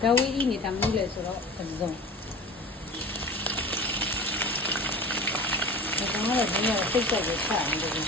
ဘယ်ဝီးဤနေတာမလို့လဲဆိုတော့အစုံဒါကတော့ဒီနေ့စိတ်ဆက်ကိုချအောင်လုပ်တယ်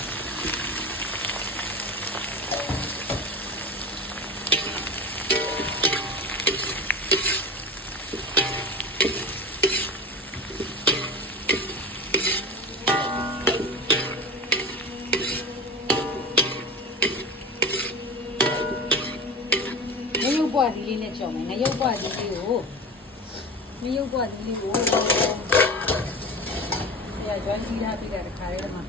ငရုတ်ပွားဒီလေးနဲ့ကြော်မယ်ငရုတ်ပွားဒီလေးကိုငရုတ်ပွားဒီလေးကိုဆရာကျွမ်းကြည့်ထားပြီးတဲ့ခါလေးမှာ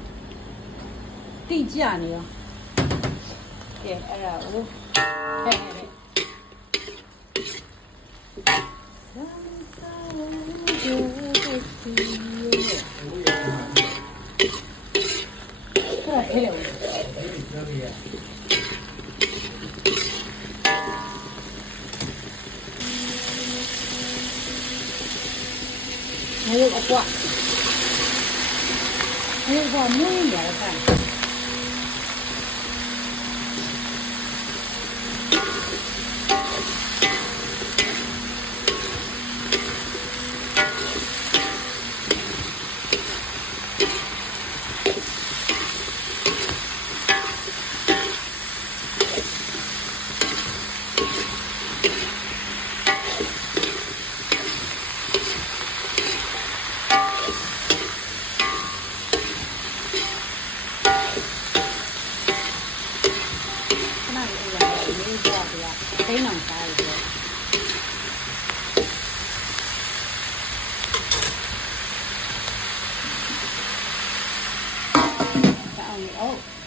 တိကျနေရောကဲအဲ့ဒါကိုဟဲ့ဟဲ့ဟဲ့ 还有个锅，还有个浓一点的饭。真能干一个！哎呦。